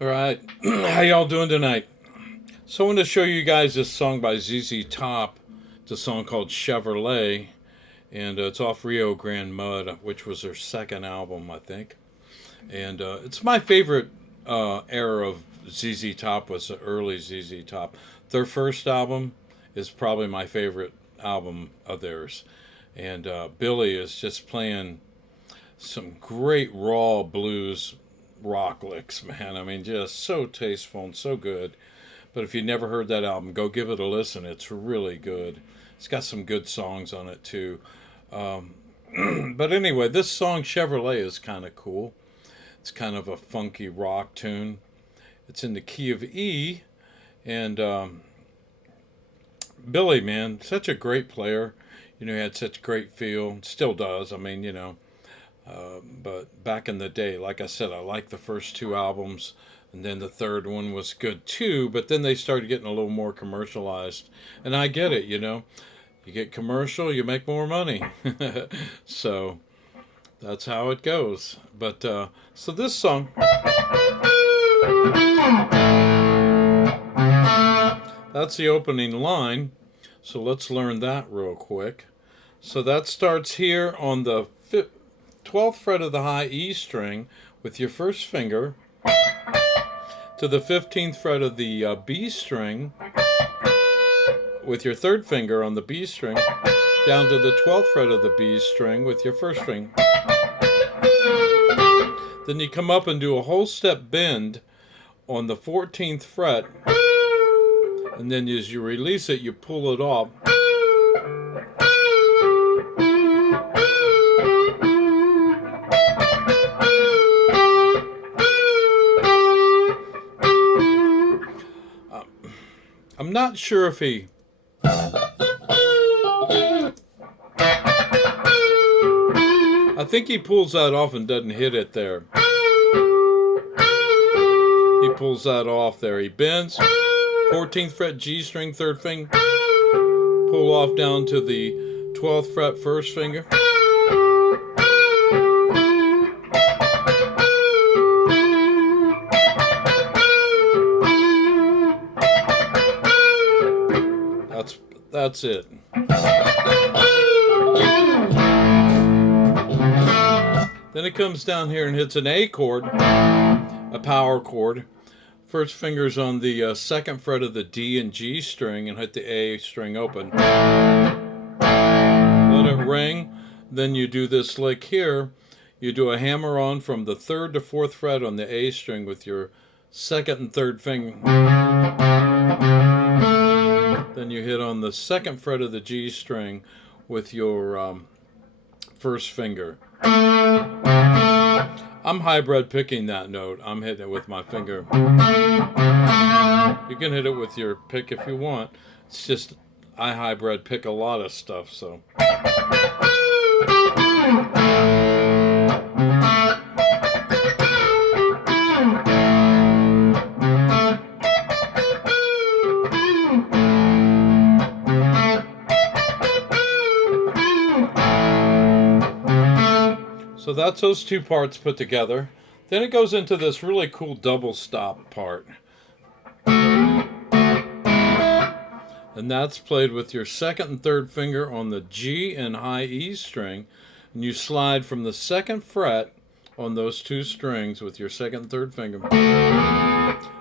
All right, how y'all doing tonight? So I want to show you guys this song by ZZ Top. It's a song called Chevrolet, and it's off Rio Grande Mud, which was their second album, I think. And it's my favorite era of ZZ Top was the early ZZ Top. Their first album is probably my favorite album of theirs. And Billy is just playing some great raw blues rock licks, man. I mean, just so tasteful and so good. But if you never heard that album, go give it a listen. It's really good. It's got some good songs on it too. Um, but anyway, this song Chevrolet is kind of cool. It's kind of a funky rock tune. It's in the key of E, and Billy, man, such a great player. He had such great feel. Still does. I mean, but back in the day, like I said, I liked the first two albums, and then the third one was good too. But then they started getting a little more commercialized, and I get it. You get commercial, you make more money. So that's how it goes. But so this song, that's the opening line. So let's learn that real quick. So that starts here on the 12th fret of the high E string with your first finger to the 15th fret of the B string with your third finger on the B string down to the 12th fret of the B string with your first finger. Then you come up and do a whole step bend on the 14th fret, and then as you release it, you pull it off. I'm not sure if he I think he pulls that off and doesn't hit it there. He pulls that off there. He bends, 14th fret G string, third finger, pull off down to the 12th fret first finger. That's it. Then it comes down here and hits an A chord, a power chord. First finger's on the second fret of the D and G string and hit the A string open. Let it ring. Then you do this lick here. You do a hammer on from the third to fourth fret on the A string with your second and third finger. Then you hit on the second fret of the G string with your first finger. I'm hybrid picking that note. I'm hitting it with my finger. You can hit it with your pick if you want. It's just I hybrid pick a lot of stuff, so. So that's those two parts put together. Then it goes into this really cool double stop part. And that's played with your second and third finger on the G and high E string. And you slide from the second fret on those two strings with your second and third finger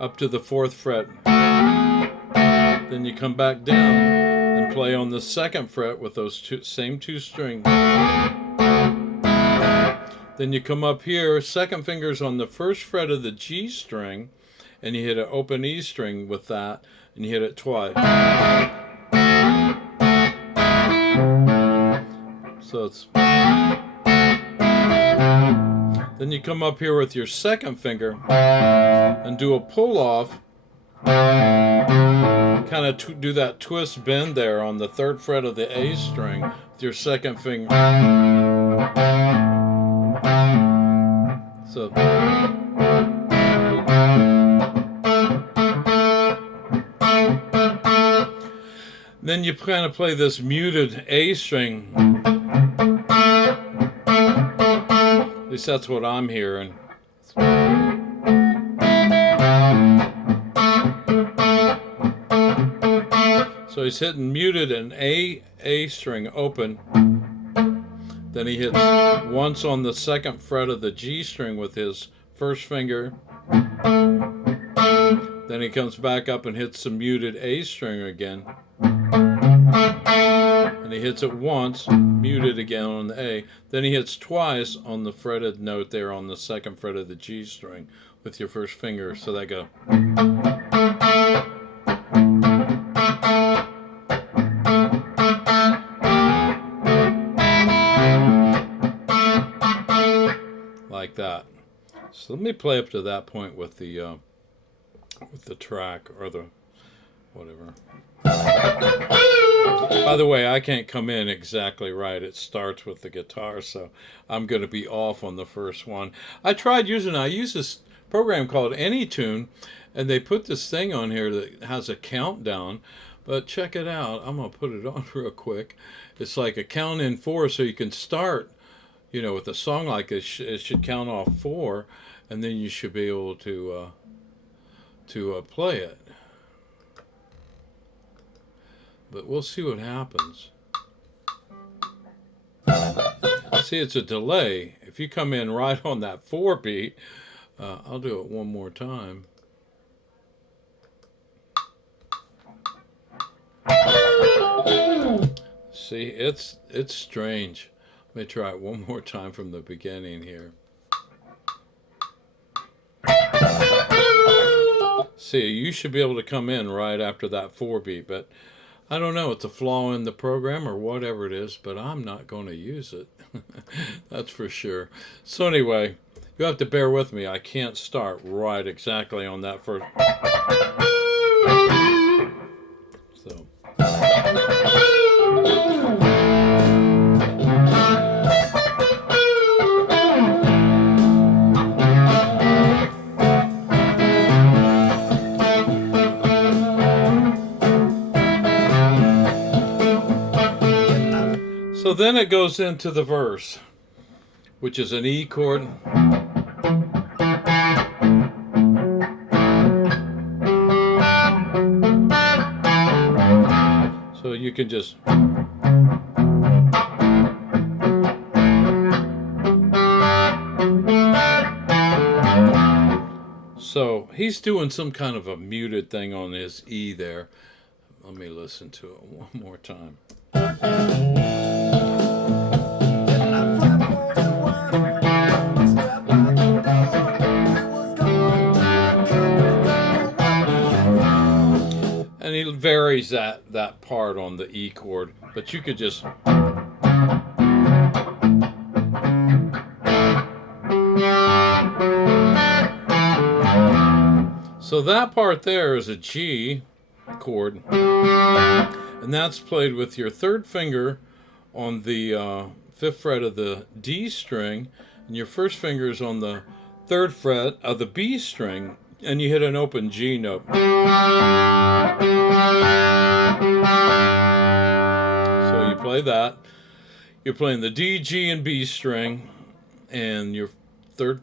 up to the fourth fret. Then you come back down and play on the second fret with those same two strings. Then you come up here, second finger's on the first fret of the G string, and you hit an open E string with that, and you hit it twice. So it's. Then you come up here with your second finger and do a pull off, kind of do that twist bend there on the third fret of the A string with your second finger. So then you kind of play this muted A string. At least that's what I'm hearing. he's hitting muted and A string open. Then he hits once on the second fret of the G string with his first finger. Then he comes back up and hits the muted A string again. And he hits it once, muted again on the A. Then he hits twice on the fretted note there on the second fret of the G string with your first finger. So that goes. Like that. So let me play up to that point with the track or the whatever. By the way, I can't come in exactly right. It starts with the guitar, so I'm going to be off on the first one. I use this program called AnyTune, and they put this thing on here that has a countdown. But check it out. I'm going to put it on real quick. It's like a count in 4, so you can start, with a song like this. It should count off 4, and then you should be able to play it. But we'll see what happens. See, it's a delay. If you come in right on that 4 beat, I'll do it one more time. See, it's strange. Let me try it one more time from the beginning here. See, you should be able to come in right after that 4 beat, but I don't know, it's a flaw in the program or whatever it is, but I'm not going to use it. That's for sure. So anyway, you have to bear with me. I can't start right exactly on that first. So. So then it goes into the verse, which is an E chord. So you can just. So he's doing some kind of a muted thing on his E there. Let me listen to it one more time. And he varies that part on the E chord, but you could just. So that part there is a G chord, and that's played with your third finger on the 5th fret of the D string, and your first finger is on the 3rd fret of the B string, and you hit an open G note. So you play that. You're playing the D, G, and B string, and your third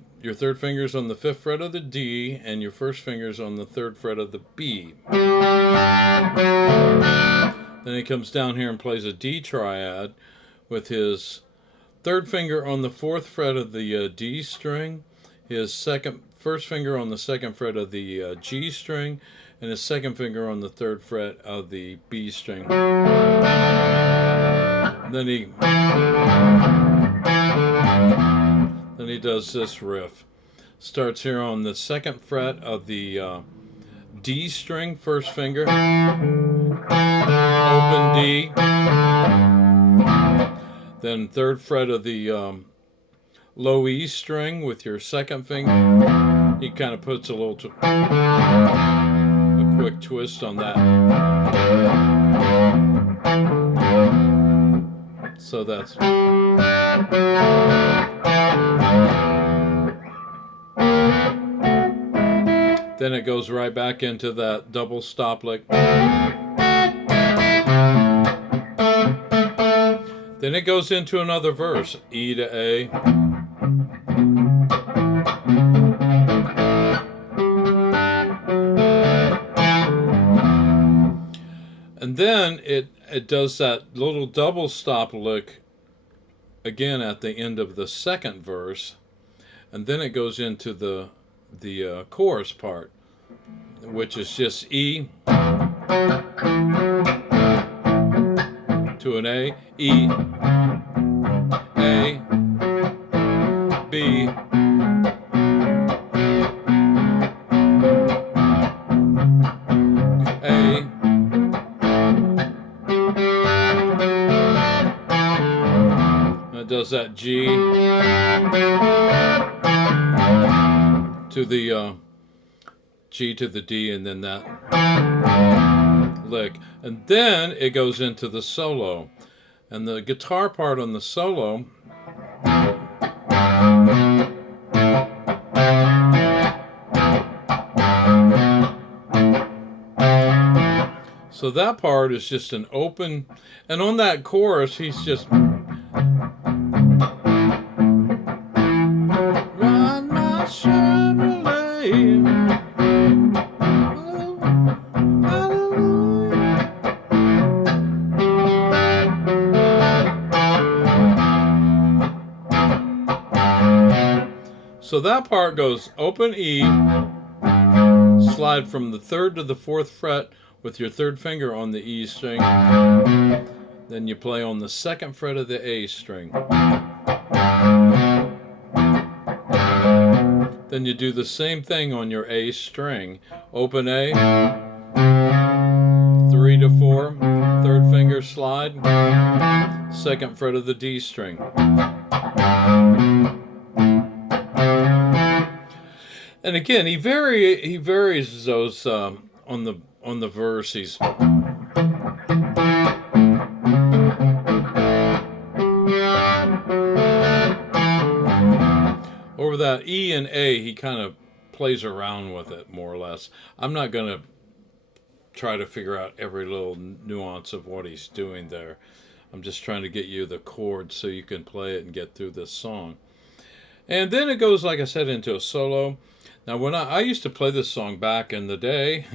finger's on the 5th fret of the D, and your first finger's on the 3rd fret of the B. Then he comes down here and plays a D triad with his 3rd finger on the 4th fret of the D string, his first finger on the 2nd fret of the G string, and his 2nd finger on the 3rd fret of the B string. And then he does this riff. Starts here on the 2nd fret of the D string, first finger, open D, then 3rd fret of the low E string with your 2nd finger. He kind of puts a quick twist on that. So that's. Then it goes right back into that double stop lick. Then it goes into another verse, E to A. And then it does that little double stop lick again at the end of the second verse, and then it goes into the chorus part, which is just E to an A, E, A, B, A, and it does that G to the G to the D, and then that lick, and then it goes into the solo, and the guitar part on the solo so that part is just an open, and on that chorus he's just run my Chevrolet. So that part goes open E, slide from the 3rd to the 4th fret with your 3rd finger on the E string. Then you play on the 2nd fret of the A string. Then you do the same thing on your A string. Open A, 3 to 4, 3rd finger slide, 2nd fret of the D string. And again, he varies those on the verse. He's over that E and A. He kind of plays around with it more or less. I'm not going to try to figure out every little nuance of what he's doing there. I'm just trying to get you the chords so you can play it and get through this song. And then it goes, like I said, into a solo. Now, when I used to play this song back in the day,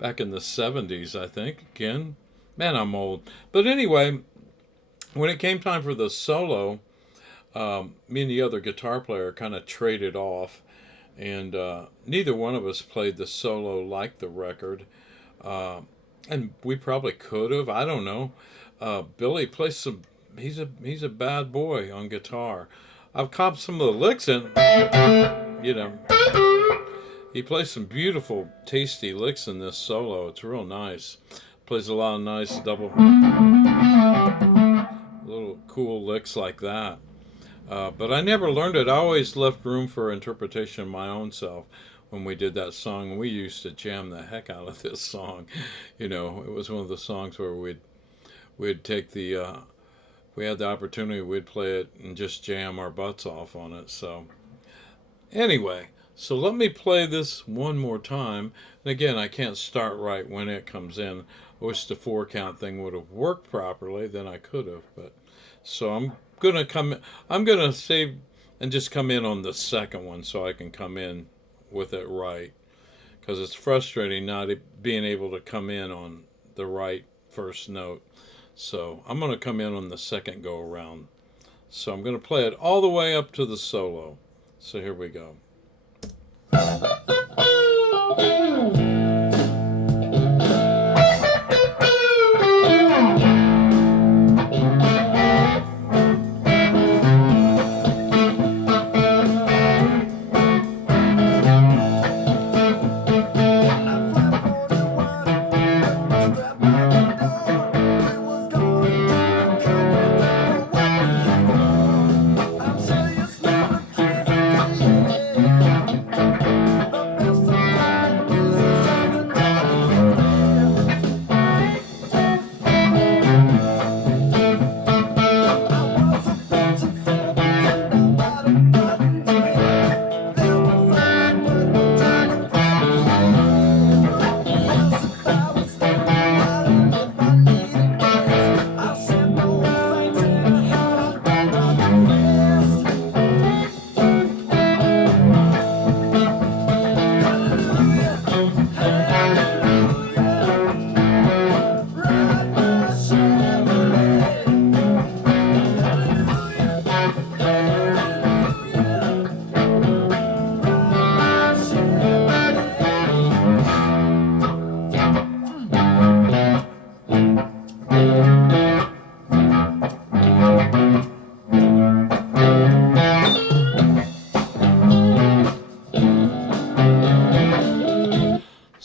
back in the 70s, I think, again, man, I'm old. But anyway, when it came time for the solo, me and the other guitar player kind of traded off, and neither one of us played the solo like the record, and we probably could have. I don't know. Billy plays some. He's a bad boy on guitar. I've copped some of the licks in, you know. He plays some beautiful, tasty licks in this solo. It's real nice. Plays a lot of nice double, little cool licks like that. But I never learned it. I always left room for interpretation of my own self when we did that song. We used to jam the heck out of this song. You know, it was one of the songs where we'd take the, we had the opportunity, we'd play it and just jam our butts off on it. So anyway, so let me play this one more time. And again, I can't start right when it comes in. I wish the 4-count thing would have worked properly, then I could have. But so I'm gonna save and just come in on the second one so I can come in with it right, because it's frustrating not being able to come in on the right first note. So I'm gonna come in on the second go around. So I'm gonna play it all the way up to the solo. So here we go.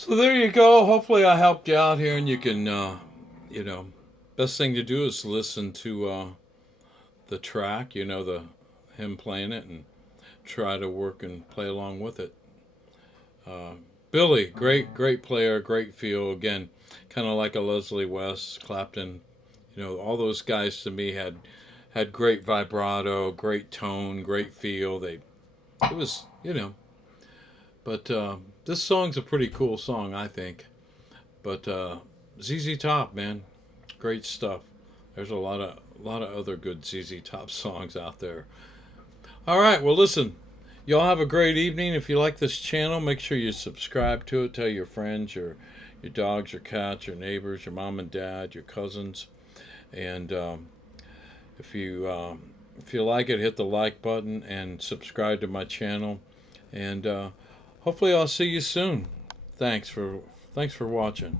So there you go. Hopefully I helped you out here, and you can, you know, best thing to do is listen to the track, the him playing it, and try to work and play along with it. Uh, Billy, great player, great feel. Again, kind of like a Leslie West, Clapton. All those guys to me had great vibrato, great tone, great feel. It was, but this song's a pretty cool song, I think. But ZZ Top, man, great stuff. There's a lot of other good ZZ Top songs out there. All right, well, listen, y'all have a great evening. If you like this channel, make sure you subscribe to it. Tell your friends, your dogs, your cats, your neighbors, your mom and dad, your cousins, and if you like it, hit the like button and subscribe to my channel. And hopefully, I'll see you soon. Thanks for watching.